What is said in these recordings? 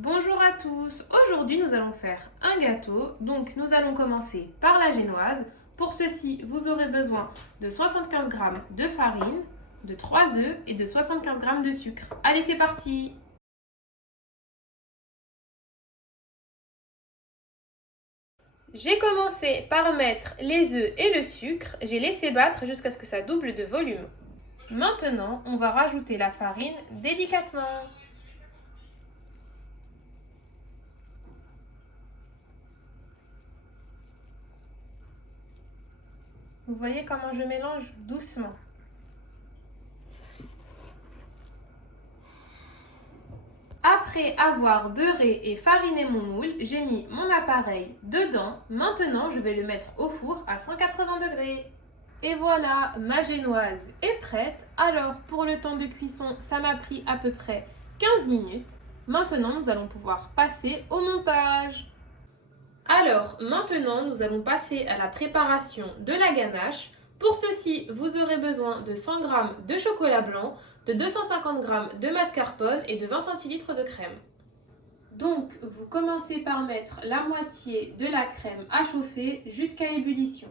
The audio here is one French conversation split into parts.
Bonjour à tous, aujourd'hui nous allons faire un gâteau, donc nous allons commencer par la génoise. Pour ceci, vous aurez besoin de 75 g de farine, de 3 œufs et de 75 g de sucre. Allez, c'est parti! J'ai commencé par mettre les œufs et le sucre, j'ai laissé battre jusqu'à ce que ça double de volume. Maintenant, on va rajouter la farine délicatement. Vous voyez comment je mélange doucement. Après avoir beurré et fariné mon moule, j'ai mis mon appareil dedans. Maintenant, je vais le mettre au four à 180 degrés. Et voilà, ma génoise est prête. Alors, pour le temps de cuisson, ça m'a pris à peu près 15 minutes. Maintenant, nous allons pouvoir passer au montage. Alors, maintenant, nous allons passer à la préparation de la ganache. Pour ceci, vous aurez besoin de 100 g de chocolat blanc, de 250 g de mascarpone et de 20 centilitres de crème. Donc, vous commencez par mettre la moitié de la crème à chauffer jusqu'à ébullition.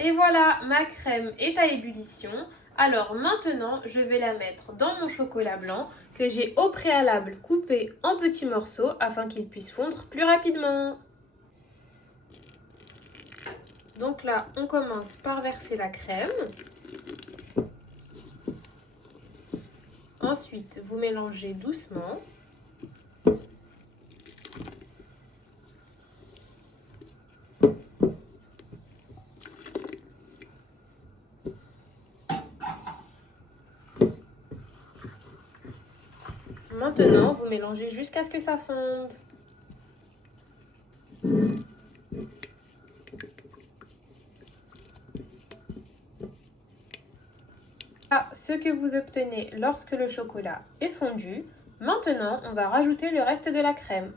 Et voilà, ma crème est à ébullition. Alors maintenant, je vais la mettre dans mon chocolat blanc que j'ai au préalable coupé en petits morceaux afin qu'il puisse fondre plus rapidement. Donc là, on commence par verser la crème. Ensuite, vous mélangez doucement. Maintenant, vous mélangez jusqu'à ce que ça fonde. Ce que vous obtenez lorsque le chocolat est fondu. Maintenant, on va rajouter le reste de la crème.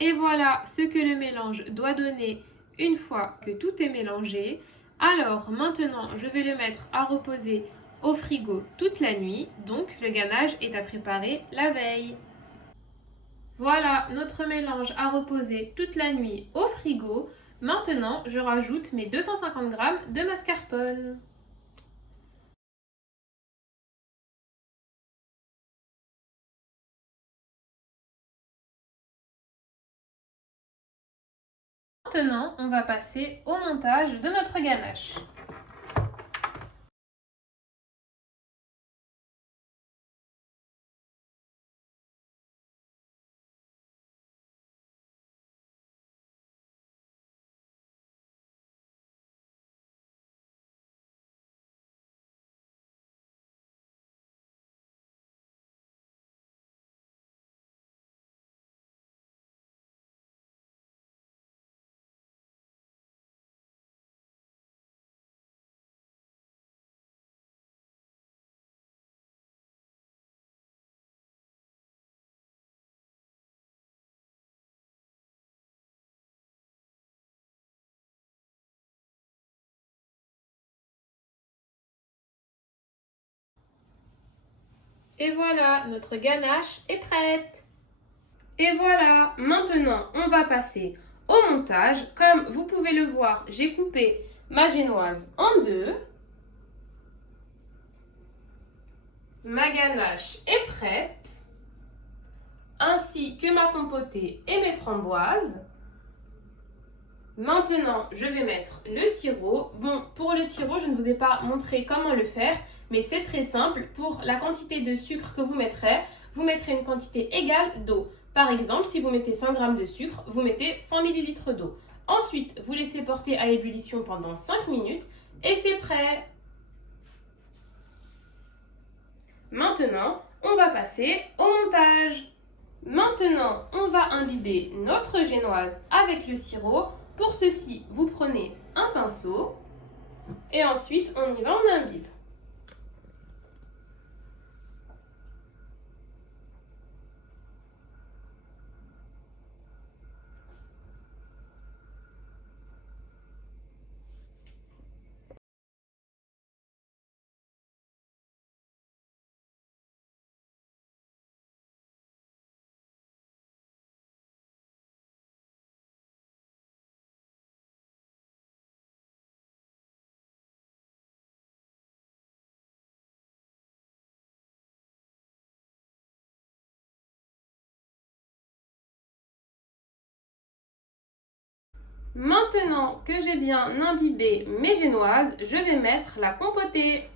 Et voilà ce que le mélange doit donner une fois que tout est mélangé. Alors maintenant, je vais le mettre à reposer au frigo toute la nuit. Donc le ganache est à préparer la veille. Voilà, notre mélange a reposé toute la nuit au frigo. Maintenant, je rajoute mes 250 g de mascarpone. Maintenant, on va passer au montage de notre ganache. Et voilà, notre ganache est prête. Et voilà, maintenant on va passer au montage. Comme vous pouvez le voir, j'ai coupé ma génoise en deux. Ma ganache est prête, ainsi que ma compotée et mes framboises. Maintenant, je vais mettre le sirop. Bon, pour le sirop, je ne vous ai pas montré comment le faire, mais c'est très simple. Pour la quantité de sucre que vous mettrez une quantité égale d'eau. Par exemple, si vous mettez 100 g de sucre, vous mettez 100 ml d'eau. Ensuite, vous laissez porter à ébullition pendant 5 minutes et c'est prêt. Maintenant, on va passer au montage. Maintenant, on va imbiber notre génoise avec le sirop. Pour ceci, vous prenez un pinceau et ensuite on y va, on imbibe. Maintenant que j'ai bien imbibé mes génoises, je vais mettre la compotée.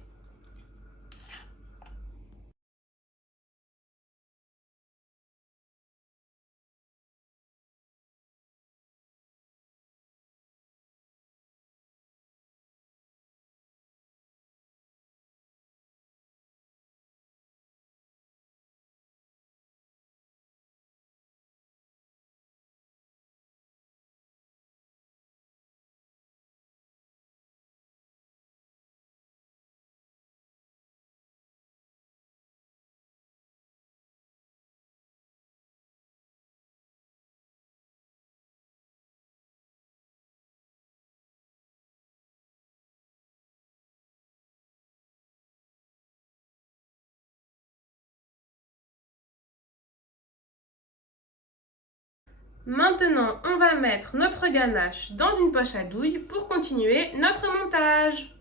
Maintenant, on va mettre notre ganache dans une poche à douille pour continuer notre montage.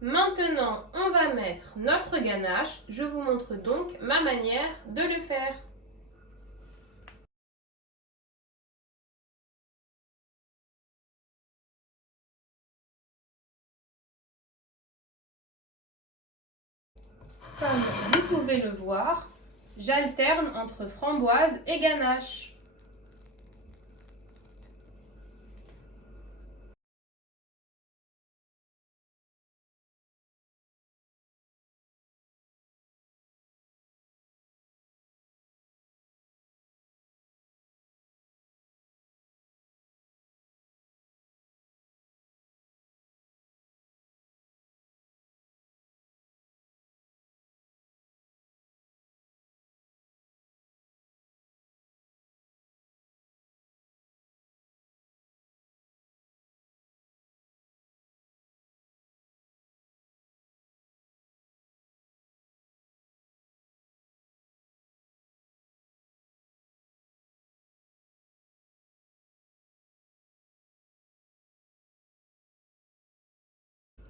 Maintenant, on va mettre notre ganache. Je vous montre donc ma manière de le faire. Comme vous pouvez le voir, j'alterne entre framboise et ganache.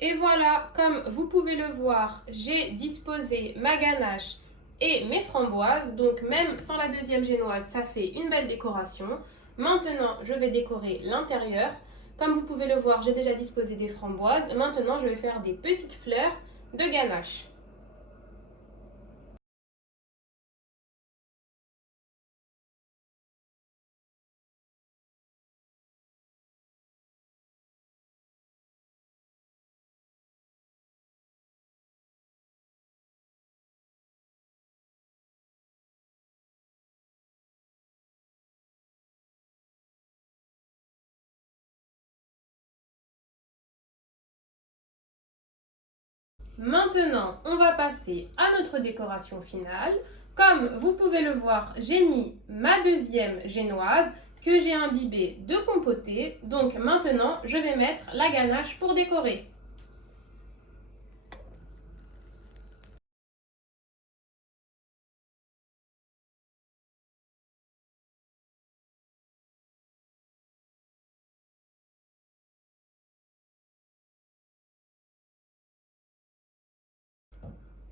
Et voilà, comme vous pouvez le voir, j'ai disposé ma ganache et mes framboises. Donc même sans la deuxième génoise, ça fait une belle décoration. Maintenant, je vais décorer l'intérieur. Comme vous pouvez le voir, j'ai déjà disposé des framboises. Maintenant, je vais faire des petites fleurs de ganache. Maintenant, on va passer à notre décoration finale. Comme vous pouvez le voir, j'ai mis ma deuxième génoise que j'ai imbibée de compotée. Donc maintenant, je vais mettre la ganache pour décorer.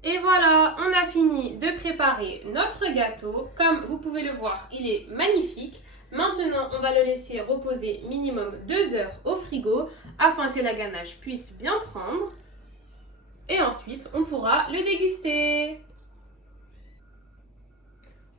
Et voilà, on a fini de préparer notre gâteau. Comme vous pouvez le voir, il est magnifique. Maintenant, on va le laisser reposer minimum 2 heures au frigo afin que la ganache puisse bien prendre. Et ensuite, on pourra le déguster.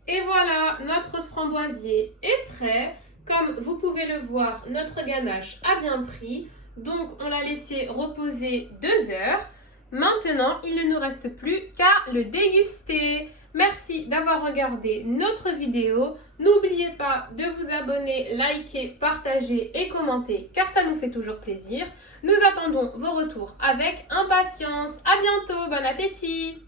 Et voilà, notre framboisier est prêt. Comme vous pouvez le voir, notre ganache a bien pris. Donc, on l'a laissé reposer 2 heures. Maintenant, il ne nous reste plus qu'à le déguster. Merci d'avoir regardé notre vidéo. N'oubliez pas de vous abonner, liker, partager et commenter car ça nous fait toujours plaisir. Nous attendons vos retours avec impatience. À bientôt, bon appétit!